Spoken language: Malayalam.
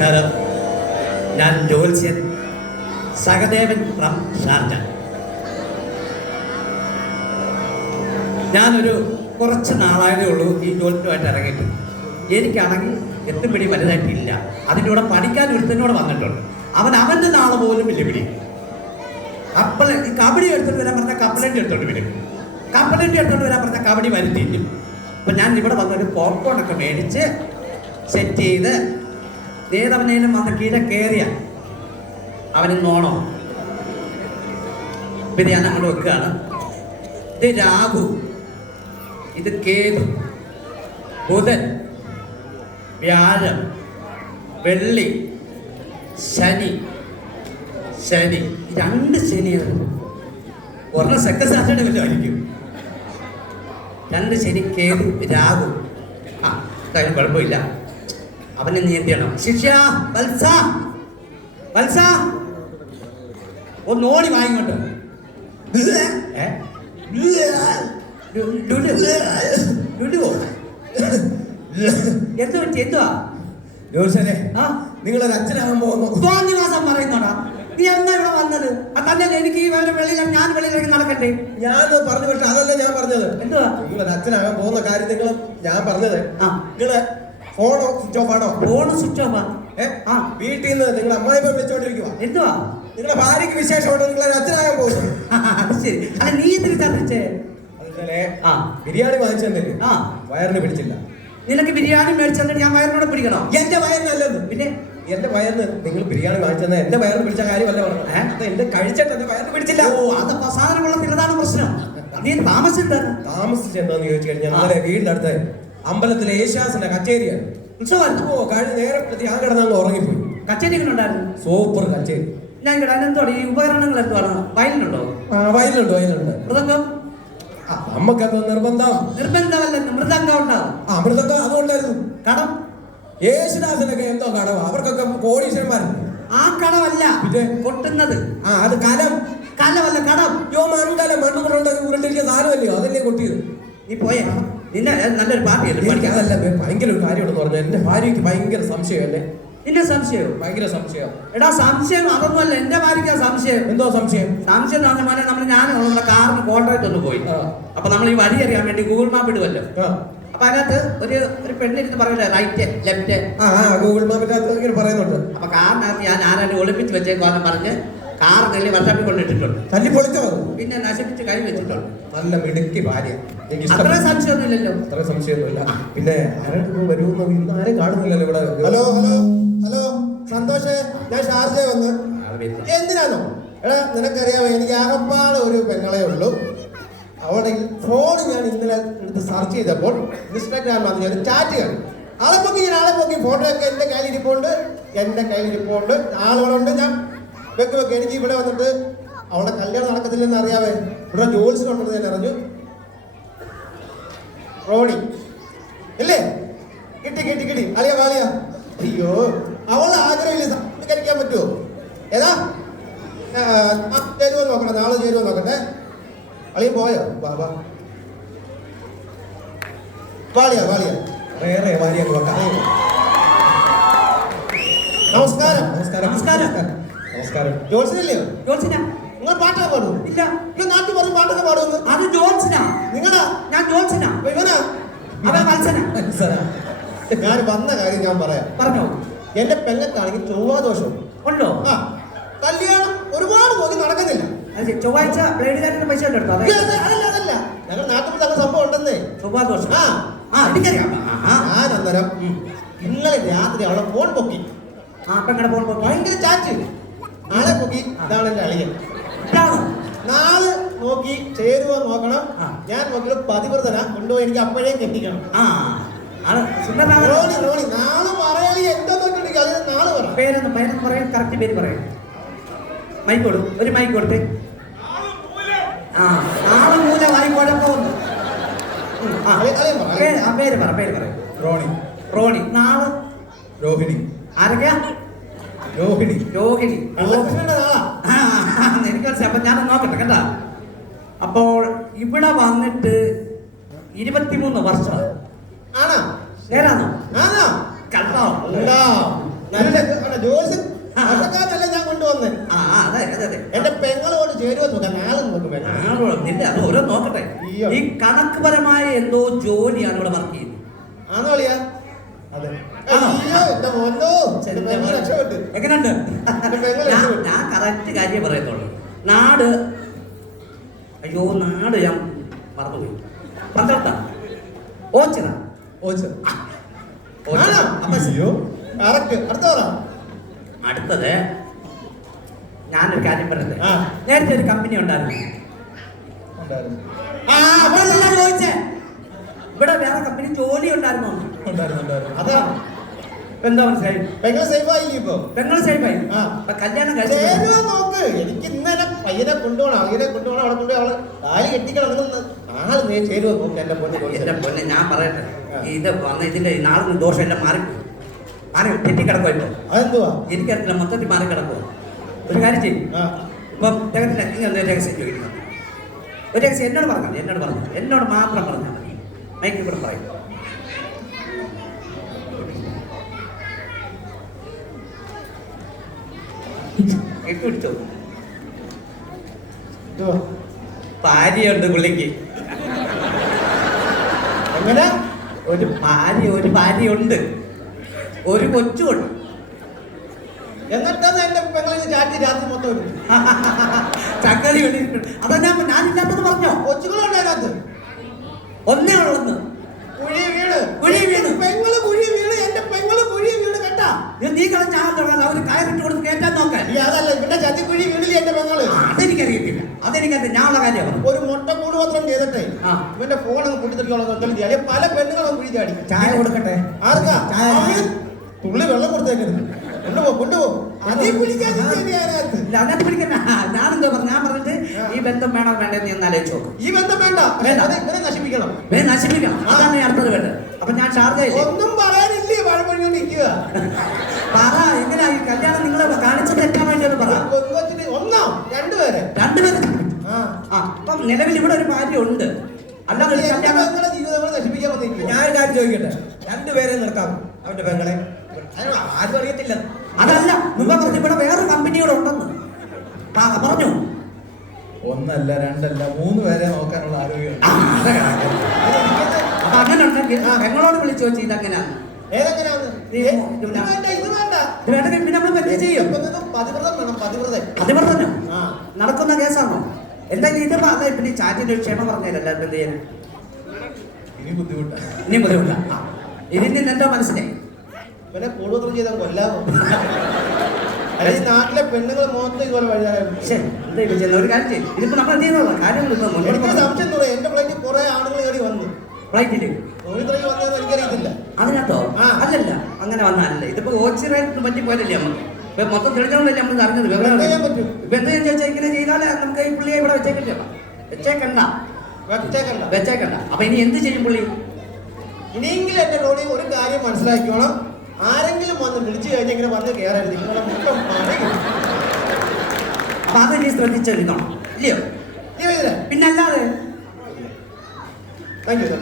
നമസ്കാരം. ഞാൻ ജ്യോത്സ്യൻ സഹദേവൻ ഫ്രം ഷാർജ. ഞാനൊരു കുറച്ച് നാളായതേ ഉള്ളൂ ഈ ജ്യോത്സ്യമായിട്ട് ഇറങ്ങിയിട്ട്. എനിക്കാണെങ്കിൽ എത്തും പിടി വലുതായിട്ടില്ല. അതിൻ്റെ കൂടെ പഠിക്കാൻ ഒരുത്തനോട് വന്നിട്ടുണ്ട്. അവൻ്റെ നാളെ പോലും വലിയ പിടി. കബഡി എടുത്തോണ്ട് വരാൻ പറഞ്ഞാൽ കപ്പലണ്ടി എടുത്തോണ്ട് വരും. കപ്പലണ്ടി എടുത്തോണ്ട് വരാൻ പറഞ്ഞാൽ കബഡി വരുത്തിക്കും. അപ്പം ഞാൻ ഇവിടെ വന്നൊരു പോപ്കോണൊക്കെ മേടിച്ച് സെറ്റ് ചെയ്ത് ഏതവനേലും വന്ന് കീഴെ കയറിയ അവന് നോണോ പിന്നെ ഞാൻ അങ്ങോട്ട് വെക്കുകയാണ്. ഇത് രാഹു, ഇത് കേതു, ബുധൻ, വ്യാഴം, വെള്ളി, ശനി. ശനി 2 ശനിയാണ്. ഒരെണ്ണം സെക്കൻഡ് സാറ്റർഡേ വല്ലതായിരിക്കും. 2 ശനി, കേതു, രാഹു. കാര്യം കുഴപ്പമില്ല. അവനെ നിയന്ത്രണം. ശിഷ്യ വത്സ, വത്സ ഒന്ന് ഓടി വാങ്ങിക്കോട്ട്. എന്ത് പറ്റി? എന്തുവാ ജോത്സ്യനെ? നിങ്ങളൊരു അച്ഛനാകാൻ പോകുന്നു. തോന്നിവാസം പറയുന്നോടാ. നീ എന്നാ ഇവിടെ വന്നത്? അതല്ല എനിക്ക് ഈ വെളിയിൽ ഞാൻ വെളിയിലേക്ക് നടക്കട്ടെ. ഞാൻ പറഞ്ഞു പക്ഷെ അതല്ല ഞാൻ പറഞ്ഞത്. എന്തുവാ? നിങ്ങളൊരു അച്ഛനാകാൻ പോകുന്ന കാര്യം നിങ്ങൾ ഞാൻ പറഞ്ഞത്. നിങ്ങള് ഫോൺ സ്വിച്ച് ഓഫ് ആണോ? Phone switch off. വീട്ടിൽ നിന്ന് നിങ്ങളുടെ അമ്മായി വിളിച്ചോണ്ടിരിക്കുക. എന്തുവാ? നിങ്ങളുടെ ഭാര്യക്ക് വിശേഷമുണ്ട്. നിങ്ങളൊരു അച്ഛനാകാൻ പോകുന്നു. അത് ശരി. അല്ല നീ എന്തിനു തന്നിച്ചേ? അതിലെ ബിരിയാണി വാങ്ങിച്ചെന്നില്ലേ വയറിന് പിടിച്ചില്ല. നിനക്ക് ബിരിയാണി മേടിച്ചെന്നിട്ട് ഞാൻ വയറിനോട് പിടിക്കണോ? എന്റെ വയറിനല്ലെന്ന്. പിന്നെ എന്റെ വയറിന് നിങ്ങൾ ബിരിയാണി വാങ്ങിച്ചെന്ന എന്റെ വയറിന് പിടിച്ച കാര്യമല്ല പറഞ്ഞത്. എന്റെ കഴിച്ചിട്ട് എന്റെ വയറിന് പിടിച്ചില്ല. ഓ അത് സാധനമുള്ള തിന്നതാണ് പ്രശ്നം. നീ താമസിച്ചെന്താന്ന് ചോദിച്ചു കഴിഞ്ഞാൽ ഞങ്ങളുടെ വീടിന്റെ അടുത്ത് അമ്പലത്തിലെ യേശുദാസിന്റെ കച്ചേരിയാണ്. ഉത്സവമായിരുന്നു. ഓ കഴിഞ്ഞ നേരം ഞാൻ കിടന്നങ്ങ് ഉറങ്ങിപ്പോയി. കച്ചേരി ഉണ്ടായിരുന്നു. സൂപ്പർ കച്ചേരി. ഞാൻ അതിനെന്തോടെ ഈ ഉപകരണങ്ങൾ എന്തുവാണ്? വയലിനുണ്ടോ? വയലുണ്ട്, വയലുണ്ട്. മൃദംഗം നമുക്കത് നിർബന്ധമല്ല. മൃദംഗം ഉണ്ടാവും. മൃദംഗം അതുകൊണ്ടായിരുന്നു. കടം യേശുദാസിനൊക്കെ എന്തോ കടവാ. അവർക്കൊക്കെ കോടീശ്വരന്മാരുണ്ട്. ആ കടമല്ല കൊട്ടുന്നത്. അത് കലം. കലമല്ല, കടം. മൺകലം മണ്ണുകൊണ്ടുണ്ടാക്കി ഉരുണ്ടിരിക്കുന്ന സാധനമല്ലയോ, അതല്ലേ കൊട്ടിയത്. നീ പോയേ. നിന്നെ നല്ലൊരു പാർട്ടിയല്ലേ. അതല്ല ഭയങ്കര ഒരു കാര്യമുണ്ടെന്ന് പറഞ്ഞാൽ എന്റെ ഭാര്യയ്ക്ക് ഭയങ്കര സംശയം. എന്നെ നിന്റെ സംശയം ഭയങ്കര സംശയം. എടാ സംശയം അതൊന്നുമല്ല. എന്റെ ഭാര്യയ്ക്ക് സംശയം. എന്തോ സംശയം? സംശയം എന്ന് പറഞ്ഞ മോനെ ഞാൻ നമ്മുടെ കാറിന് കോൺട്രാക്ട് ഒന്ന് പോയി. അപ്പൊ നമ്മൾ ഈ വഴി അറിയാൻ വേണ്ടി ഗൂഗിൾ മാപ്പ് ഇടുമല്ലോ. അപ്പൊ അതിനകത്ത് ഒരു പെണ്ണിരുന്ന് പറയില്ല റൈറ്റ് ലെഫ്റ്റ്. ഗൂഗിൾ മാപ്പിനകത്ത് ഇങ്ങനെ പറയുന്നുണ്ട്. അപ്പൊ കാറിനകത്ത് ഞാൻ ആരാണ്ട് ഒളിപ്പിച്ച് വെച്ചേക്കോന്ന് പറഞ്ഞ് കാർ നെല്ലി വർഷാപ്പിൽ കൊണ്ടിട്ടിട്ടുണ്ട്. തല്ലി പൊളിച്ചോ? പിന്നെ നശിപ്പിച്ച് കൈ വെച്ചിട്ടുണ്ട്. നല്ല മിടുക്കി ഭാര്യ. അത്ര സംശയമൊന്നുമില്ലല്ലോ. അത്ര സംശയമൊന്നുമില്ല. പിന്നെ ആരും വരുമെന്ന് ഇന്ന് ആരും കാണുന്നില്ലല്ലോ ഇവിടെ. ഹലോ ഹലോ ഹലോ സന്തോഷേ, ഞാൻ ഷാർജ വന്ന്. എന്തിനാണോ? എടാ നിനക്കറിയാമോ എനിക്ക് ആകപ്പാട് ഒരു പെങ്ങളെ ഉള്ളൂ. അവിടെ ഫോൺ ഞാൻ ഇന്നലെ എടുത്ത് സെർച്ച് ചെയ്തപ്പോൾ ഇൻസ്റ്റാഗ്രാമിനകത്ത് ഞാൻ ചാറ്റ് കണ്ടു. ആളെ പൊക്കി ഫോട്ടോ ഒക്കെ എൻ്റെ കയ്യിലിരിപ്പുണ്ട്. ആളുകളുണ്ട്. ഞാൻ വെക്ക് എനിക്ക് ഇവിടെ വന്നിട്ട് അവിടെ കല്യാണം നടക്കത്തില്ലെന്ന് അറിയാവേ. ഇവിടെ ജോത്സ്യനുണ്ടെന്ന് ഞാൻ അറിഞ്ഞു. റോണി ഇല്ലേ? കിട്ടി അളിയ വാളിയ. അയ്യോ അവളുടെ ആഗ്രഹമില്ല. കഴിക്കാൻ പറ്റുമോ? ഏതാ ചേരുവോ നോക്കട്ടെ, നാളെ ചേരുവോ നോക്കട്ടെ. അളിയ പോയോ? ബാബാ വാളിയ വേറെ ഭാര്യ നോക്കാം. നമസ്കാരം. നമസ്കാരം. ജോത്സ്യനല്ലയോ? ജോത്സ്യനാ. നിങ്ങൾ പാട്ടൊക്കെ പാടുമോ? ഇല്ല. നാട്ടിൽ പറഞ്ഞ് പാട്ടൊക്കെ പാടുമെന്ന്. അത് ജോത്സ്യനാ. നിങ്ങളാ? ഞാൻ ജോത്സ്യനാ. ഇവനാ? അവൻ മത്സനാ. ഞാൻ വന്ന കാര്യം ഞാൻ പറയാം. പറഞ്ഞോ. എന്റെ പെങ്ങൾക്കാണെങ്കിൽ ചൊവ്വാദോഷം ഉണ്ടോ? കല്യാണം ഒരുപാട് പോയി നടക്കുന്നില്ല. ചൊവ്വാഴ്ച ബ്ലേഡ് കാരന്റെ പൈസ എടുത്തോ? അതല്ല ഞങ്ങൾ നാട്ടിൽ തന്നെ സംഭവം ഉണ്ടെന്നേ. ചൊവ്വാദോഷം. എനിക്കറിയാം. ഞാൻ അന്നേരം ഇന്നലെ രാത്രി അവളെ ഫോൺ പൊക്കി. പെങ്ങളുടെ ഫോൺ ഭയങ്കര ചാറ്റ്. നാളെ പൊക്കി. ഇതാണ് എന്റെ അളിയൻ. നാളെ നോക്കി ചേരുവോ നോക്കണം. ഞാൻ നോക്കിയത് പതിവ്രതനാ. കൊണ്ടുപോയി എനിക്ക് അപ്പോഴേ കെട്ടിക്കണം. റോണി നാളെ പറയാളി എന്തോ നോക്കിണ്ടെങ്കിൽ അതിന് നാളെ പറയാം. പേരൊന്നും പറയാം. കറക്റ്റ് പേര് പറയാം. മൈക്ക് കൊടു. ഒരു മൈക്ക് കൊടുത്തേ. നാളെ മൂല വാങ്ങിക്കോഴപ്പോന്ന്. പേര് പറയും. റോണി. നാളെ രോഹിണി. ആരൊക്കെയാ? രോഹിണി. എനിക്ക് മനസ്സിലായി. അപ്പൊ ഞാൻ നോക്കട്ടെ കേട്ടാ. അപ്പോൾ ഇവിടെ വന്നിട്ട് 23 വർഷം. ആണോ? നേരാണോ? ആണോ? കണ്ടോ? നല്ല ഇല്ല അത് ഓരോ നോക്കട്ടെ. അയ്യോ. ഈ കണക്കുപരമായ എന്തോ ജോലിയാണ് ഇവിടെ വർക്ക് ചെയ്യുന്നത്. ആണോ അളിയാ? അതെ. അയ്യോ, എന്റെ മോനോ, എന്റെ പെങ്ങൾ രക്ഷപ്പെട്ടു. എങ്ങനെയുണ്ട്? എന്റെ പെങ്ങൾ രക്ഷപ്പെട്ടു. ഞാൻ കറക്റ്റ് കാര്യം പറയത്തുള്ളൂ. നാട് ഞാൻ മറന്നുപോയി. പന്ത്രണ്ടാണ് ഓച്ചിറ. ഓച്ചർ. ആണോ? അപ്പൊ അയ്യോ, correct. അടുത്ത പറ. അടുത്തത് ഞാനൊരു കാര്യം പറയട്ടെ. ആ. നേരത്തെ ഒരു കമ്പനി ഉണ്ടായിരുന്നു. ഉണ്ടായിരുന്നു. ആ, അതല്ല ചോദിച്ചേ, ഇവിടെ വേറെ കമ്പനി ജോലി ഉണ്ടായിരുന്നോ? ഉണ്ടായിരുന്നു. അതാ എന്താ മനസ്സിലായി? പെങ്ങൾ സേഫ് ആയില്ലേ ഇപ്പൊ? പെങ്ങൾ സേഫായി. ആ. അപ്പൊ കല്യാണം കഴിച്ചു. ചേരുവോ നോക്ക്. എനിക്ക് ഇന്നലെ പയ്യനെ കൊണ്ടുപോകണം, അവിടെ കൊണ്ടുപോയി അവള് താലി കെട്ടിക്കണം. നിങ്ങൾ ആള് നീ ചേരുവോ നോക്ക്. എന്റെ എന്റെ പൊന്നെ പൊന്നെ ഞാൻ പറയട്ടെ, ആ. ഇത് വന്ന ഇതിന്റെ നാളെ ദോഷം എല്ലാം മാറി തെറ്റിക്കിടക്കോ ഇപ്പൊ. അതെന്തുവാ? എനിക്കറിയില്ല, മൊത്തത്തിൽ മാറി കിടക്കോ. ഒരു കാര്യം ചെയ്യും. ആ. ഇപ്പം ജഗത്തില്ല, നീ എന്താ രഹസ്യം ചോദിക്കുന്നത്? ഒരു രഹസ്യം എന്നോട് പറഞ്ഞു, എന്നോട് മാത്രം പറഞ്ഞാൽ മതി. മൈക്കിൽ കൂടെ പറയും. പിടിച്ചോ. എന്തുവാ? ഭാര്യയുണ്ട് പുള്ളിക്ക്. എങ്ങനെ? ഒരു ഭാര്യയുണ്ട്, ഒരു കൊച്ചുണ്ട്. എന്നിട്ടാണ് എന്റെ പെങ്ങളിന് ചാറ്റി രാത്രി മൊത്തം എടുത്തു. ചങ്ങലി അതാ ഞാനില്ലാത്തത് പറഞ്ഞോ. കൊച്ചുകളുണ്ട് അതിനകത്ത്. ഒന്നേ ഉള്ളെന്ന്. കുഴി കുഴി വീണ്. വീണ്. പെങ്ങള് കുഴി വീണ്. എന്റെ പെങ്ങള് കുഴി വീണ് കേട്ടാ. നീ കളഞ്ഞ അവര് കയറിട്ട് കൊടുത്ത് കേറ്റാൻ നോക്കാൻ. ഈ അതല്ല ഇവിടെ ചതിക്കുഴി വീണില്ലേ എന്റെ പെങ്ങള്. അതെനിക്കറിയത്തില്ല. ഞാനുള്ള കാര്യം പറഞ്ഞു. ഒരു മുട്ട കൂടുപത്രം ചെയ്തിട്ടേ ആ. ഇവന്റെ ഫോൺ പൊട്ടിത്തെറിക്കോളം അല്ലെ പല പെണ്ണുങ്ങളും കുഴി ചാടി. ചായ കൊടുക്കട്ടെ. ആർക്കാ? ചായ. അവന് തുള്ളി വെള്ളം കൊടുത്തേക്കരുത്. കൊണ്ടുപോ. അതേ കുഴിക്കാൻ അതിനകത്ത്. ഇല്ല, അതിനകത്ത് പിടിക്കണ്ട. ഞാനെന്തോ പറഞ്ഞു, ഞാൻ പറഞ്ഞിട്ട് ഈ ബന്ധം വേണോ വേണ്ടെന്ന് ഞാൻ ആലോചിച്ച് നോക്കും. ഈ ബന്ധം വേണ്ട. വേണ്ട. ഇവനെ നശിപ്പിക്കണം. നശിപ്പിക്കണം. അതാണ് ഞാൻ അടുത്തത് വേണ്ടത്. അപ്പൊ ഞാൻ ഷാർജയില്ലേ. ഒന്നും പറയാനില്ലേ? വഴപ്പഴിഞ്ഞോണ്ട് നിൽക്കുക. പറ, എങ്ങനെയാ ഈ കല്യാണം നിങ്ങളെ കാണിച്ചത് തെറ്റാൻ വേണ്ടിയത് പറ. പെങ്കൊച്ചിന് ഒന്നോ രണ്ടുപേരെ. രണ്ടുപേരും. ആ. അപ്പം നിലവിൽ ഇവിടെ ഒരു ഭാര്യ ഉണ്ട്. അല്ലാതെ ഒരു എന്റെ കല്യാണം. പെങ്ങളെ ജീവിതങ്ങൾ നശിപ്പിക്കാൻ വന്നിരിക്കുക. ഞാനൊരു കാര്യം ചോദിക്കട്ടെ. രണ്ടുപേരെ നിർത്താം അവന്റെ പെങ്ങളെ. അതിന് ആരും അറിയത്തില്ല. അതല്ല, മുമ്പ് പറഞ്ഞു ഇവിടെ വേറെ കമ്പനികളുണ്ടെന്ന് പറഞ്ഞു. ഒന്നല്ല, രണ്ടല്ല, 3 പേരെ നോക്കാനുള്ള ആരോഗ്യം. അപ്പൊ അങ്ങനെ ഉണ്ടെങ്കിൽ പെങ്ങളോട് വിളിച്ചു വെച്ച് ഇതെങ്ങനെയാണ് ഏതെങ്ങനെയാന്ന്? നീ ഇത് വേണ്ട. ഇത് വേണമെങ്കിൽ പിന്നെ നമ്മൾ എന്ത് ചെയ്യും? പതിവ്രതം വേണം. പതിവ്രതം. അത് പറഞ്ഞു ആ. നടക്കുന്ന കേസാണോ? എന്തായാലും ഇത് അല്ല. പിന്നെ ചാറ്റിന്റെ ഒരു ക്ഷമ പറഞ്ഞതല്ല. എന്ത് ചെയ്യാൻ ഇനി ബുദ്ധിമുട്ടാണ്. ഇനി ബുദ്ധിമുട്ടാ. ഇതിൽ നിന്ന് എന്തോ മനസ്സിലായി. ഇവനെ കൂടുതൽ ചെയ്താൽ കൊല്ലാമോ? അല്ലെ ഈ നാട്ടിലെ പെണ്ണുങ്ങൾ മൊത്തം ഇതുപോലെ വഴിയായിരുന്നു. ശരി, എന്താ ഇത് ചെയ്യുന്നത്? ഒരു കാര്യം ചെയ്യും. ഇതിപ്പോ നമ്മൾ എന്ത് ചെയ്യുന്നുള്ള കാര്യങ്ങൾ എനിക്ക് സംശയം എന്ന് പറയാം. എന്റെ ഫ്ലൈറ്റിൽ കുറെ ആണുങ്ങൾ കയറി വന്നു. ഫ്ലൈറ്റില് തോന്നിത്രയ്ക്ക് വന്നതെന്ന് എനിക്കറിയത്തില്ല. അതിനകത്തോ? ആ. അല്ലല്ല, അങ്ങനെ വന്നതല്ല. ഇതിപ്പോ ഓച്ചിറായിട്ട് പറ്റി പോയതല്ലേ നമുക്ക്. ഇപ്പൊ മൊത്തം തെളിഞ്ഞോണ്ടല്ലേ നമ്മൾ അറിഞ്ഞത്. എന്ത് ചെയ്യാൻ പറ്റും? ഇപ്പൊ എന്ത് ചെയ്യാൻ ചോദിച്ചാൽ ഇങ്ങനെ ചെയ്താലേ നമുക്ക് ഈ പുള്ളിയെ ഇവിടെ വെച്ചേക്കണ്ട. വെച്ചേക്കണ്ട. അപ്പൊ ഇനി എന്ത് ചെയ്യും പുള്ളി? ഇനിയെങ്കിലും എന്റെ റോഡിൽ ഒരു കാര്യം മനസ്സിലാക്കിയോണം. ആരെങ്കിലും വന്ന് വിളിച്ചു കഴിഞ്ഞാൽ ഇങ്ങനെ വന്ന് കയറരുത്. നിങ്ങളെ മൊത്തം പറയും. അപ്പൊ അത് ഇനി ശ്രദ്ധിച്ചെഴുതണം, ഇല്ലയോ? നീ ചെയ്തില്ലേ? പിന്നല്ലാതെ താങ്ക് യു.